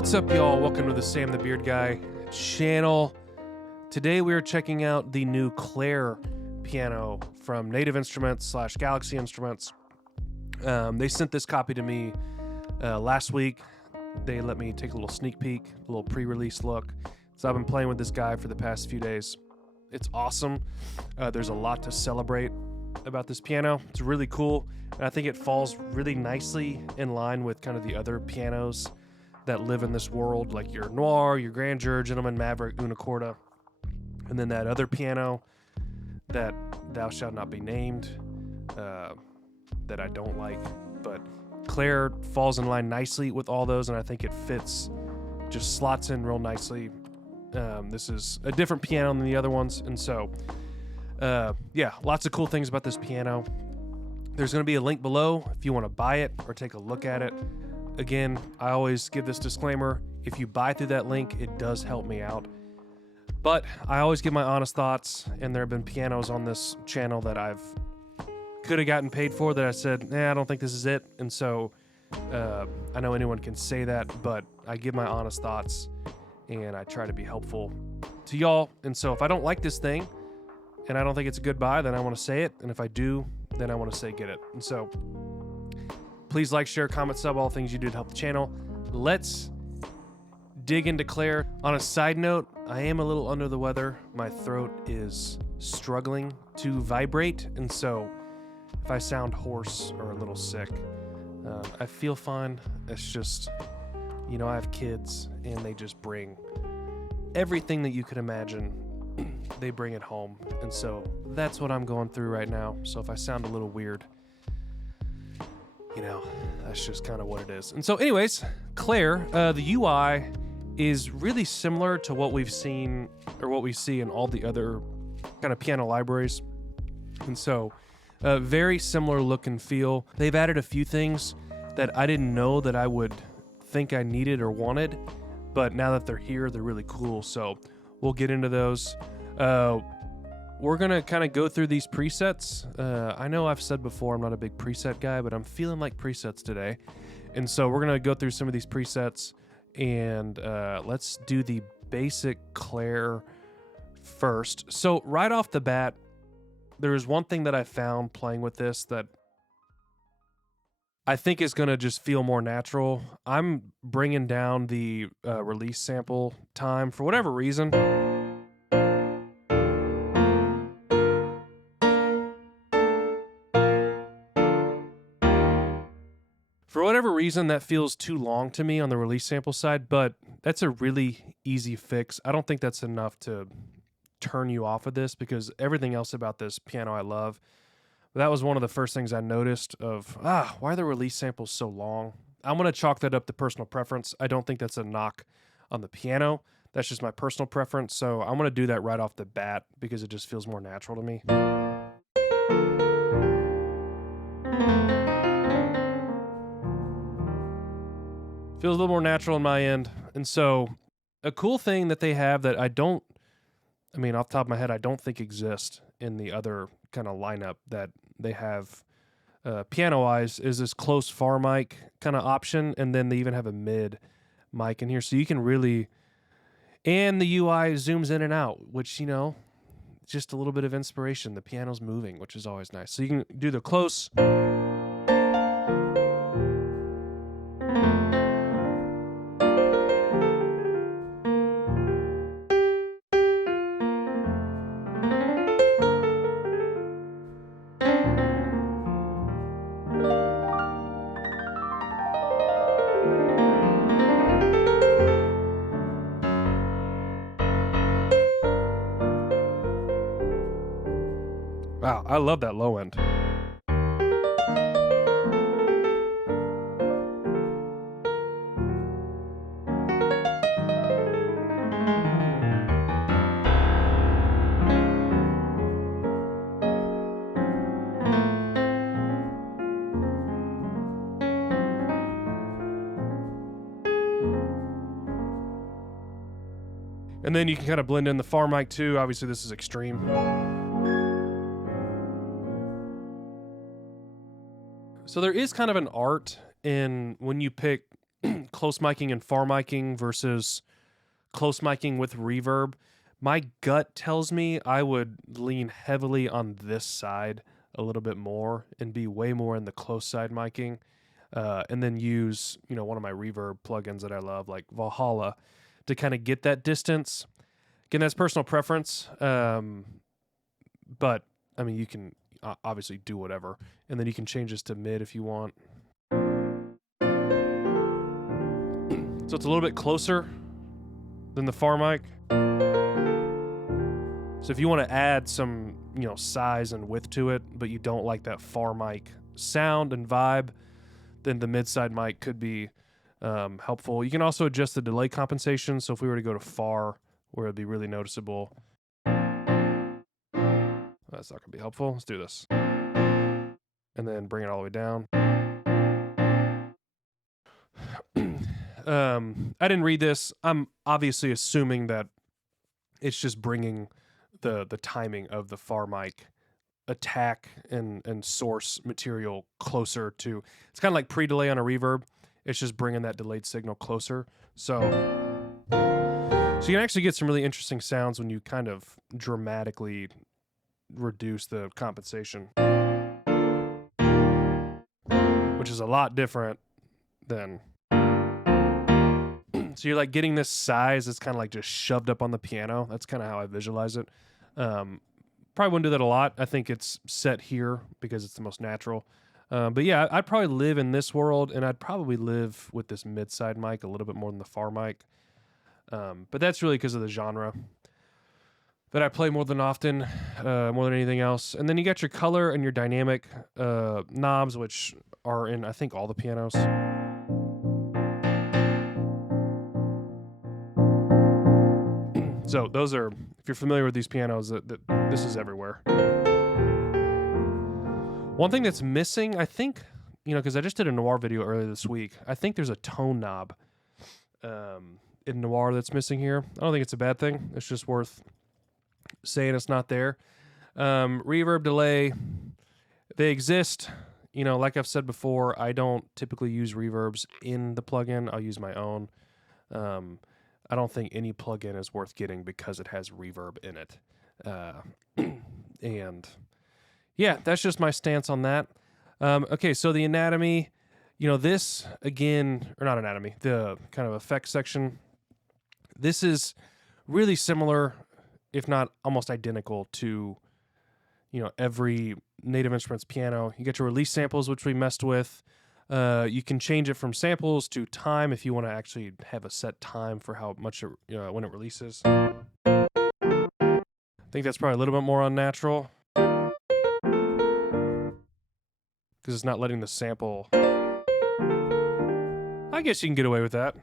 What's up, y'all? Welcome to the Sam the Beard Guy channel. Today we are checking out the new Clair piano from Native Instruments / Galaxy Instruments. They sent this copy to me last week. They let me take a little sneak peek, a little pre-release look. So I've been playing with this guy for the past few days. It's awesome. There's a lot to celebrate about this piano. It's really cool, and I think it falls really nicely in line with kind of the other pianos that live in this world, like your Noir, your Grandeur, Gentleman Maverick, Unicorda, and then that other piano that thou shalt not be named, that I don't like. But Clair falls in line nicely with all those, and I think it fits, just slots in real nicely. This is a different piano than the other ones, and so yeah, lots of cool things about this piano. There's going to be a link below if you want to buy it or take a look at it. Again, I always give this disclaimer: if you buy through that link, it does help me out. But I always give my honest thoughts, and there have been pianos on this channel that I've could have gotten paid for that I said, I don't think this is it. And so I know anyone can say that, but I give my honest thoughts, and I try to be helpful to y'all. And so if I don't like this thing, and I don't think it's a good buy, then I want to say it. And if I do, then I want to say get it. And so please like, share, comment, sub, all things you do to help the channel. Let's dig into Clair. On a side note, I am a little under the weather. My throat is struggling to vibrate, and so if I sound hoarse or a little sick, I feel fine. It's just, I have kids, and they just bring everything that you could imagine. They bring it home, and so that's what I'm going through right now. So if I sound a little weird, that's just kind of what it is. And so anyways, Clair, the UI is really similar to what we've seen, or what we see in all the other kind of piano libraries. And so very similar look and feel. They've added a few things that I didn't know that I would think I needed or wanted, but now that they're here, they're really cool. So we'll get into those. We're going to kind of go through these presets. I know I've said before I'm not a big preset guy, but I'm feeling like presets today. And so we're going to go through some of these presets, and let's do the basic Clair first. So right off the bat, there is one thing that I found playing with this that I think is going to just feel more natural. I'm bringing down the release sample time for whatever reason. For whatever reason, that feels too long to me on the release sample side, but that's a really easy fix. I don't think that's enough to turn you off of this, because everything else about this piano I love. But that was one of the first things I noticed of, why are the release samples so long? I'm going to chalk that up to personal preference. I don't think that's a knock on the piano. That's just my personal preference. So I'm going to do that right off the bat because it just feels more natural to me. Feels a little more natural on my end. And so a cool thing that they have that off the top of my head, I don't think exists in the other kind of lineup that they have piano-wise is this close far mic kind of option. And then they even have a mid mic in here. So you can really, and the UI zooms in and out, which, just a little bit of inspiration. The piano's moving, which is always nice. So you can do the close. Wow, I love that low end. And then you can kind of blend in the far mic too. Obviously, this is extreme. So there is kind of an art in when you pick close miking and far miking versus close miking with reverb. My gut tells me I would lean heavily on this side a little bit more and be way more in the close side miking, and then use, one of my reverb plugins that I love, like Valhalla, to kind of get that distance. Again, that's personal preference, but I mean, you can obviously do whatever, and then you can change this to mid if you want. So it's a little bit closer than the far mic. So if you want to add some, size and width to it, but you don't like that far mic sound and vibe, then the mid-side mic could be helpful. You can also adjust the delay compensation. So if we were to go to far, where it'd be really noticeable, that's not going to be helpful. Let's do this. And then bring it all the way down. I didn't read this. I'm obviously assuming that it's just bringing the timing of the far mic attack and source material closer to. It's kind of like pre-delay on a reverb. It's just bringing that delayed signal closer. So you can actually get some really interesting sounds when you kind of dramatically reduce the compensation, which is a lot different than. So you're like getting this size that's kind of like just shoved up on the piano. That's kind of how I visualize it. Probably wouldn't do that a lot. I think it's set here because it's the most natural. But yeah, I'd probably live in this world, and I'd probably live with this mid-side mic a little bit more than the far mic. But that's really because of the genre that I play more than often, more than anything else. And then you got your color and your dynamic knobs, which are in, I think, all the pianos. So those are, if you're familiar with these pianos, this is everywhere. One thing that's missing, I think, because I just did a Noir video earlier this week, I think there's a tone knob in Noir that's missing here. I don't think it's a bad thing. It's just worth saying it's not there. Reverb, delay, they exist. Like I've said before, I don't typically use reverbs in the plugin. I'll use my own. I don't think any plugin is worth getting because it has reverb in it. And yeah, that's just my stance on that. Okay, so the anatomy, this again, or not anatomy, the kind of effects section. This is really similar, if not almost identical to, every Native Instruments piano. You get your release samples, which we messed with. You can change it from samples to time if you want to actually have a set time for how much when it releases. I think that's probably a little bit more unnatural because it's not letting the sample. I guess you can get away with that.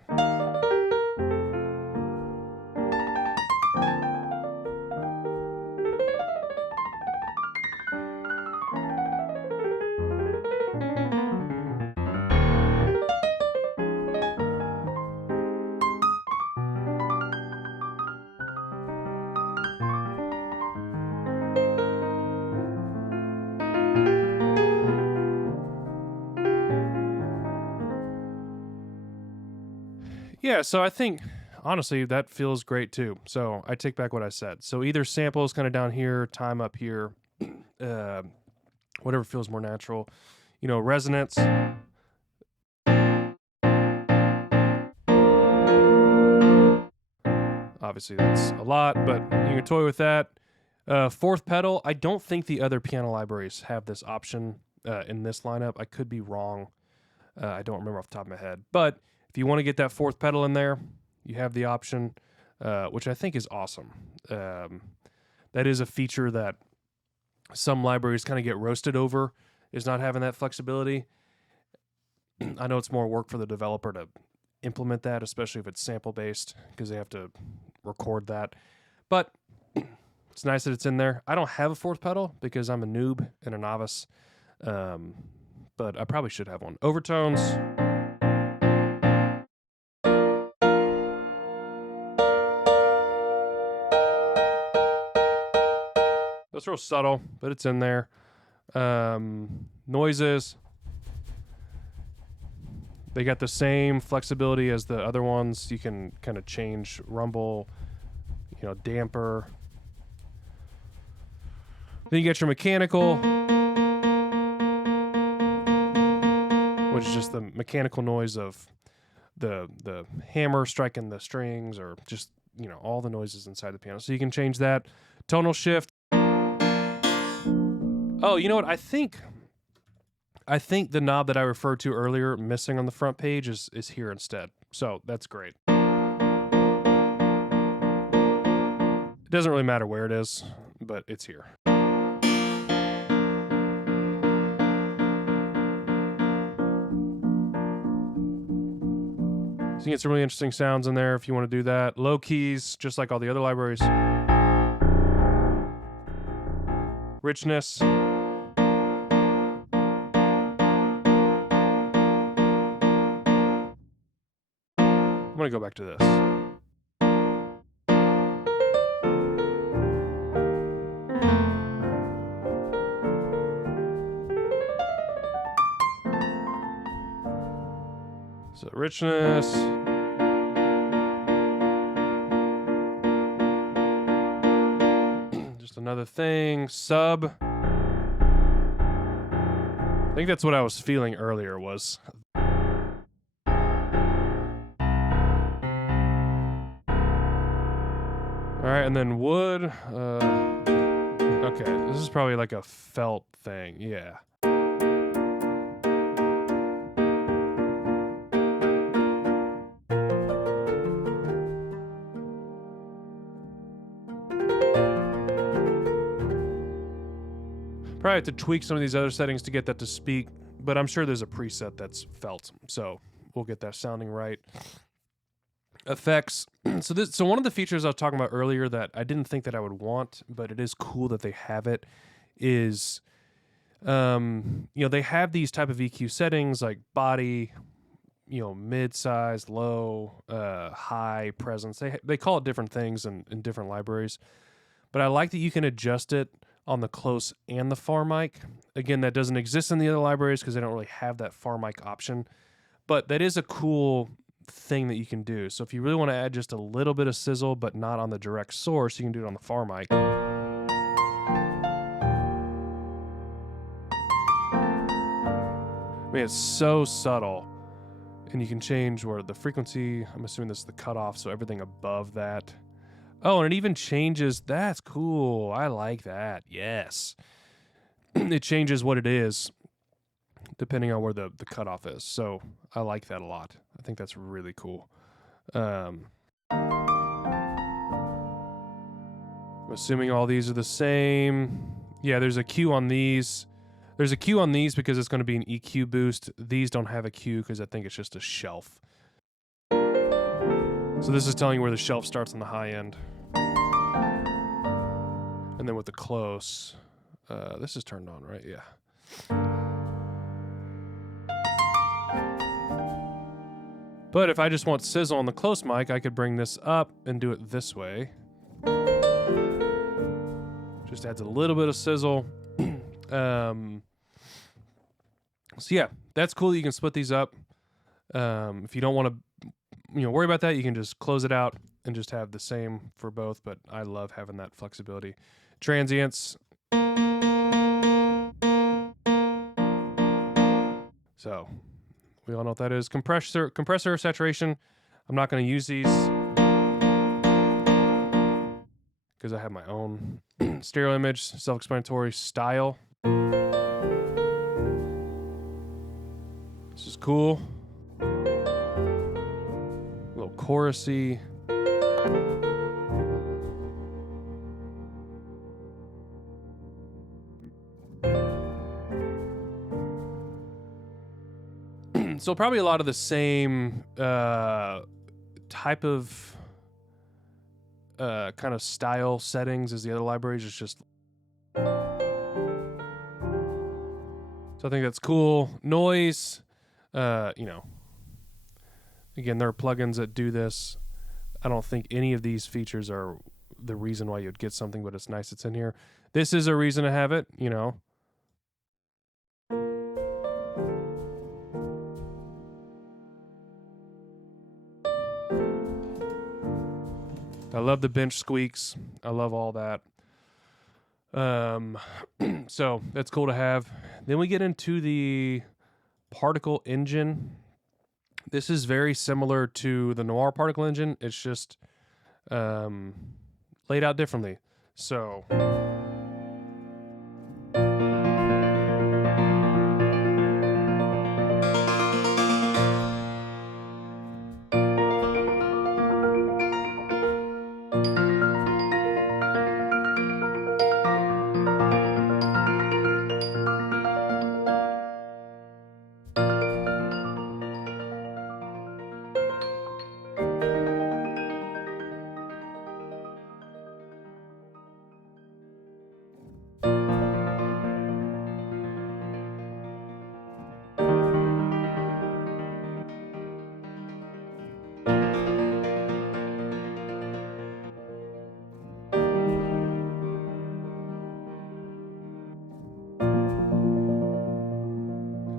Yeah, so I think, honestly, that feels great too. So I take back what I said. So either samples kind of down here, time up here, whatever feels more natural. Resonance. Obviously, that's a lot, but you can toy with that. Fourth pedal, I don't think the other piano libraries have this option in this lineup. I could be wrong. I don't remember off the top of my head. But if you want to get that fourth pedal in there, you have the option, which I think is awesome. That is a feature that some libraries kind of get roasted over, is not having that flexibility. I know it's more work for the developer to implement that, especially if it's sample-based, because they have to record that. But it's nice that it's in there. I don't have a fourth pedal because I'm a noob and a novice, but I probably should have one. Overtones. That's real subtle, but it's in there. Noises. They got the same flexibility as the other ones. You can kind of change rumble, you know, damper. Then you get your mechanical, which is just the mechanical noise of the hammer striking the strings, or just, you know, all the noises inside the piano. So you can change that. Tonal shift. Oh, you know what? I think the knob that I referred to earlier, missing on the front page, is here instead. So that's great. It doesn't really matter where it is, but it's here. So you get some really interesting sounds in there if you want to do that. Low keys, just like all the other libraries. Richness. I'm going to go back to this. So richness. Just another thing. Sub. I think that's what I was feeling earlier was. All right, and then wood. Okay, this is probably like a felt thing. Yeah. Probably have to tweak some of these other settings to get that to speak, but I'm sure there's a preset that's felt, so we'll get that sounding right. Effects. So one of the features I was talking about earlier that I didn't think that I would want, but it is cool that they have it, is, you know, they have these type of EQ settings like body, you know, mid-size, low, high, presence. They call it different things in different libraries, but I like that you can adjust it on the close and the far mic. Again, that doesn't exist in the other libraries because they don't really have that far mic option, but that is a cool thing that you can do. So if you really want to add just a little bit of sizzle, but not on the direct source, you can do it on the far mic. I mean, it's so subtle, and you can change where the frequency, I'm assuming this is the cutoff, so everything above that. Oh, and it even changes. That's cool. I like that. Yes. It changes what it is depending on where the cutoff is. So I like that a lot. I think that's really cool. I'm assuming all these are the same. Yeah, there's a Q on these. There's a Q on these because it's going to be an EQ boost. These don't have a Q because I think it's just a shelf. So this is telling you where the shelf starts on the high end. And then with the close, this is turned on, right? Yeah. But if I just want sizzle on the close mic, I could bring this up and do it this way. Just adds a little bit of sizzle. So yeah, that's cool that you can split these up. If you don't want to, you know, worry about that, you can just close it out and just have the same for both, but I love having that flexibility. Transients. So we all know what that is. Compressor saturation. I'm not going to use these because I have my own. Stereo image, self-explanatory. Style. This is cool. A little chorusy. So probably a lot of the same type of kind of style settings as the other libraries. It's just, so I think that's cool. Noise, you know, again, there are plugins that do this. I don't think any of these features are the reason why you'd get something, but it's nice it's in here. This is a reason to have it, you know. I love the bench squeaks. I love all that. So that's cool to have. Then we get into the particle engine. This is very similar to the Noir particle engine. It's just laid out differently. So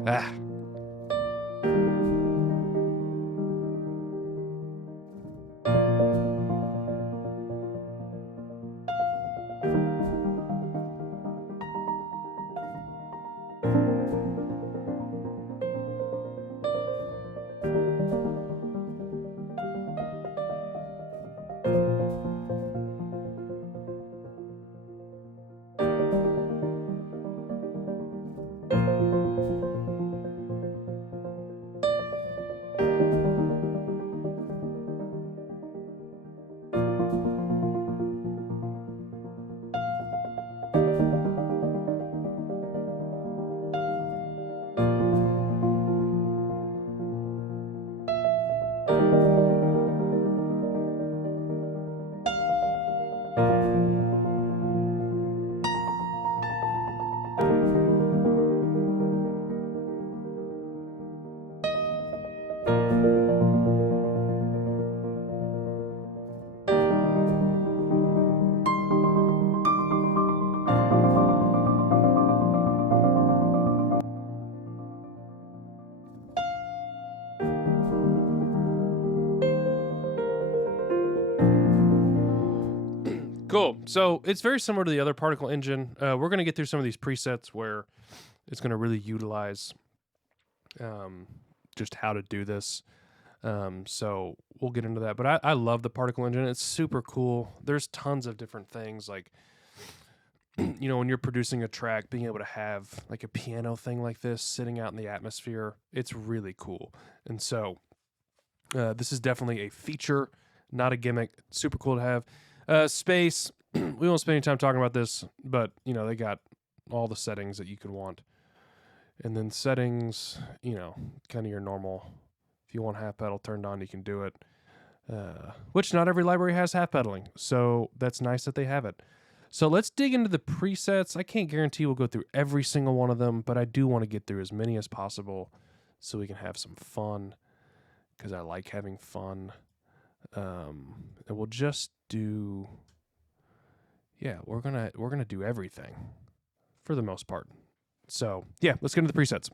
ah. Cool. So it's very similar to the other particle engine. We're going to get through some of these presets where it's going to really utilize just how to do this. So we'll get into that. But I love the particle engine. It's super cool. There's tons of different things like, you know, when you're producing a track, being able to have like a piano thing like this sitting out in the atmosphere, it's really cool. And so this is definitely a feature, not a gimmick. Super cool to have. Space, we won't spend any time talking about this, but, you know, they got all the settings that you could want. And then settings, you know, kind of your normal. If you want half pedal turned on, you can do it. Which not every library has half pedaling, so that's nice that they have it. So let's dig into the presets. I can't guarantee we'll go through every single one of them, but I do want to get through as many as possible so we can have some fun, because I like having fun. And we'll just do, yeah, we're gonna do everything for the most part. So yeah, let's get into the presets.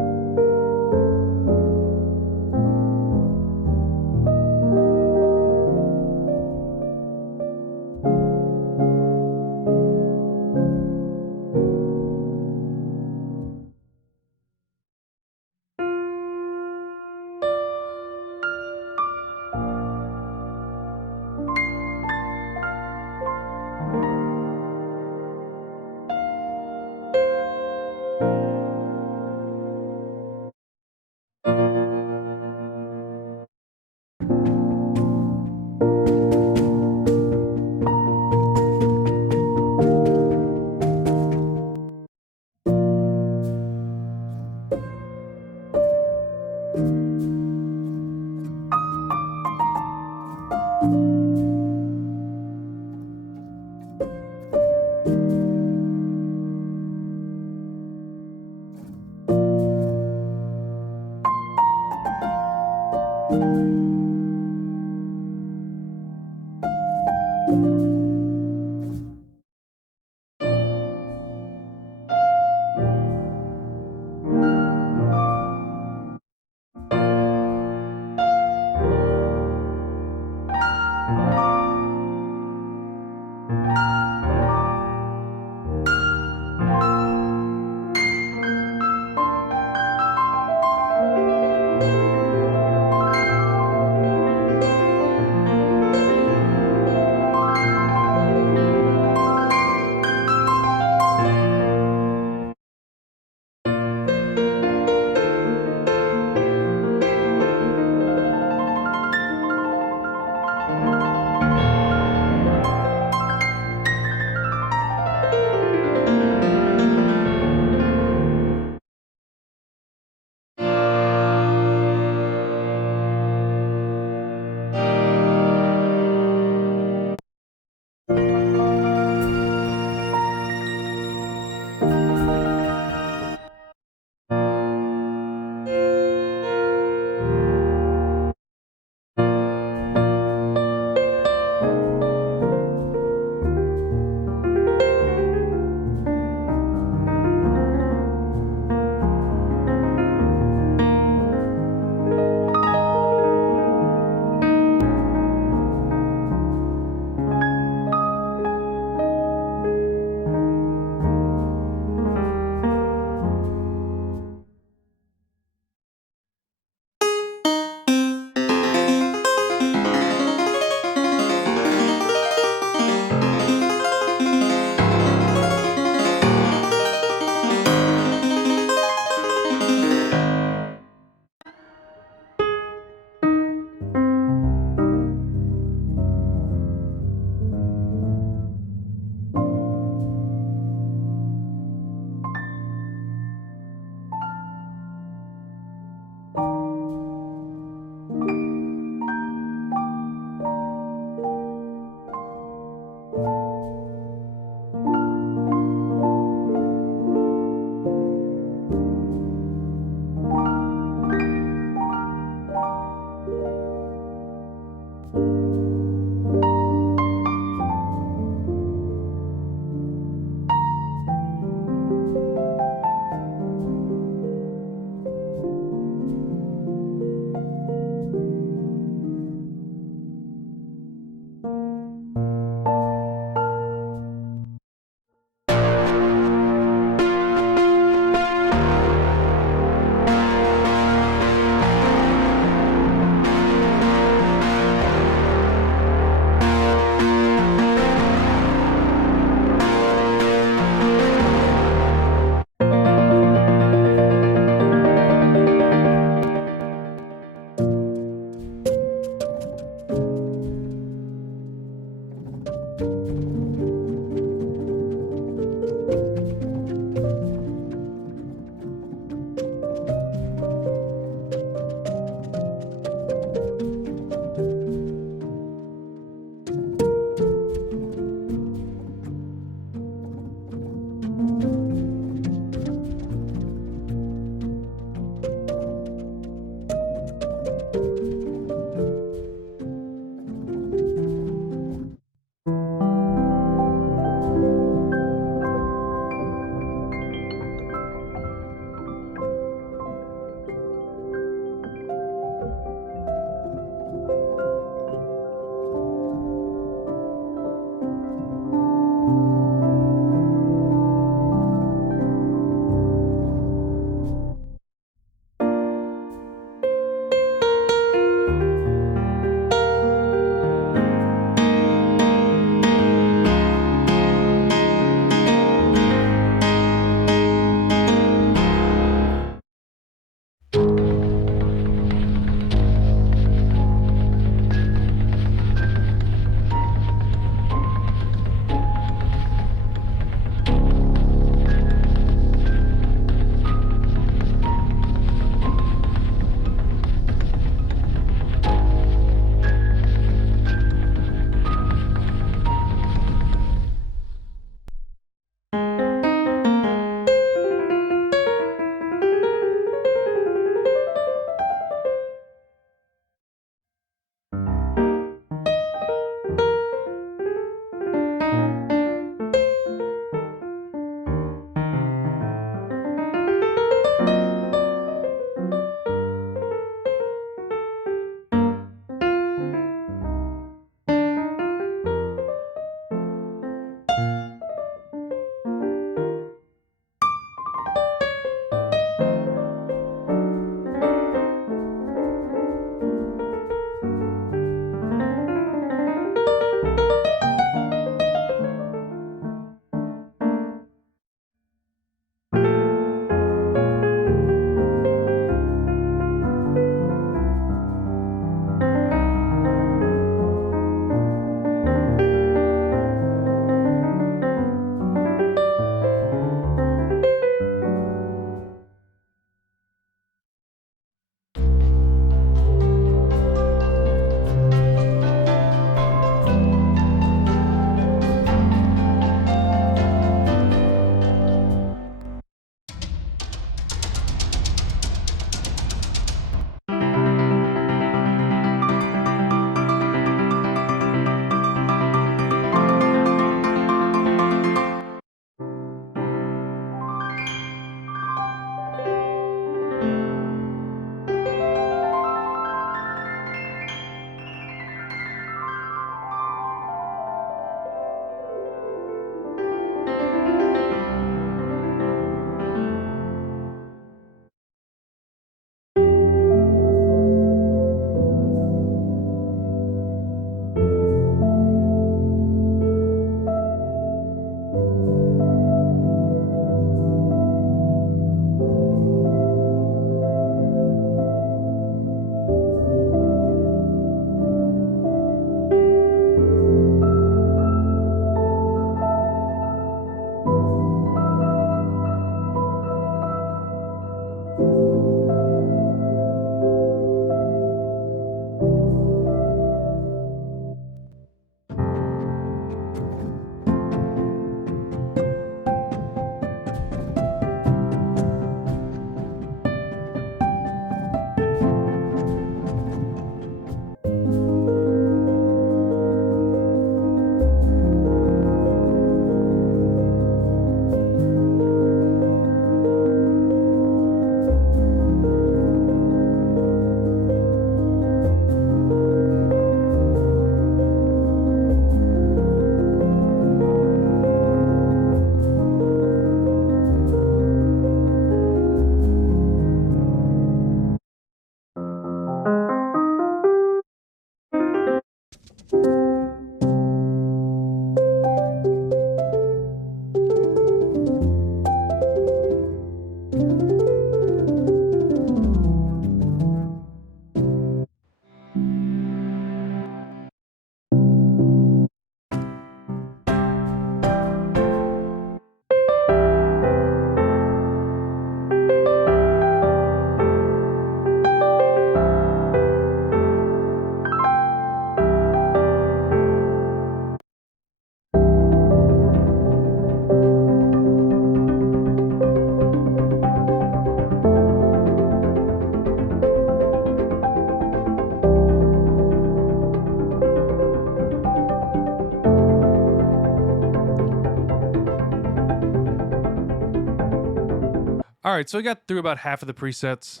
All right, so we got through about half of the presets.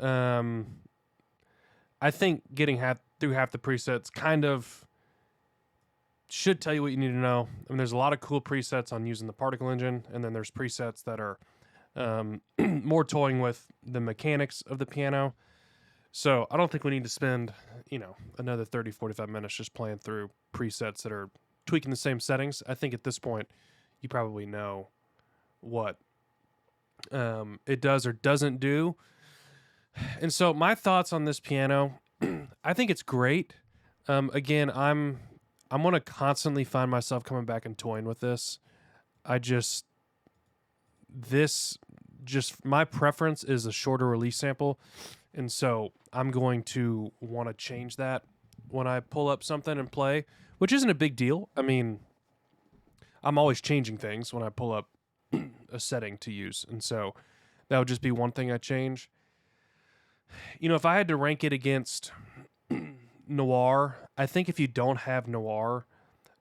I think getting through half the presets kind of should tell you what you need to know. I mean, there's a lot of cool presets on using the particle engine, and then there's presets that are more toying with the mechanics of the piano. So I don't think we need to spend, another 30, 45 minutes just playing through presets that are tweaking the same settings. I think at this point, you probably know what it does or doesn't do. And so my thoughts on this piano, I think it's great. Again, I'm going to constantly find myself coming back and toying with this. My preference is a shorter release sample. And so I'm going to want to change that when I pull up something and play, which isn't a big deal. I mean, I'm always changing things when I pull up a setting to use. And so that would just be one thing I change. If I had to rank it against Noir, I think if you don't have Noir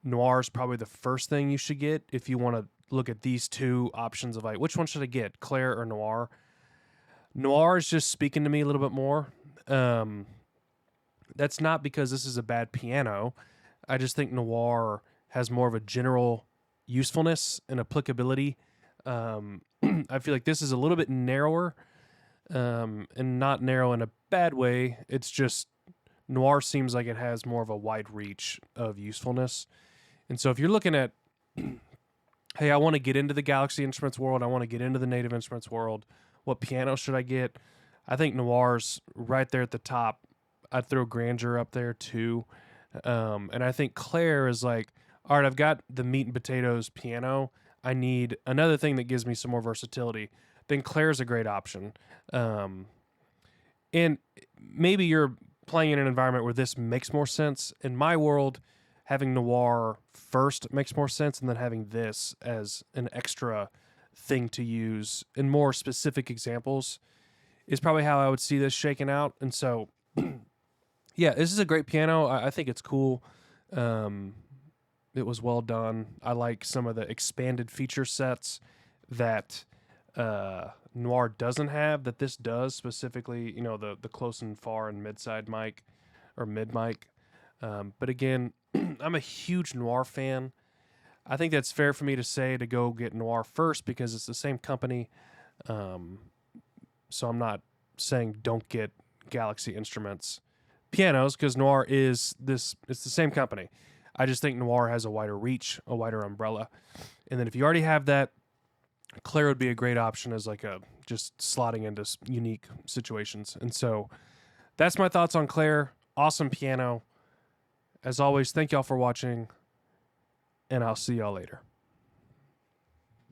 is probably the first thing you should get if you want to look at these two options of like, which one should I get, Clair or Noir? Noir is just speaking to me a little bit more. That's not because this is a bad piano. I just think Noir has more of a general usefulness and applicability. I feel like this is a little bit narrower, and not narrow in a bad way. It's just Noir seems like it has more of a wide reach of usefulness. And so if you're looking at, hey, I want to get into the Galaxy Instruments world, I want to get into the Native Instruments world, what piano should I get? I think Noir's right there at the top. I'd throw Grandeur up there too. And I think Clair is like, all right, I've got the meat and potatoes piano. I need another thing that gives me some more versatility. Then Clair's a great option. And maybe you're playing in an environment where this makes more sense. In my world, having Noir first makes more sense, and then having this as an extra thing to use in more specific examples is probably how I would see this shaking out. And so, yeah, this is a great piano. I think it's cool. It was well done. I like some of the expanded feature sets that Noir doesn't have that this does, specifically, the close and far and mid-side mic or mid mic. But again, I'm a huge Noir fan. I think that's fair for me to say to go get Noir first because it's the same company. So I'm not saying don't get Galaxy Instruments pianos because Noir it's the same company. I just think Noir has a wider reach, a wider umbrella. And then if you already have that, Clair would be a great option as like just slotting into unique situations. And so that's my thoughts on Clair. Awesome piano. As always, thank y'all for watching, and I'll see y'all later.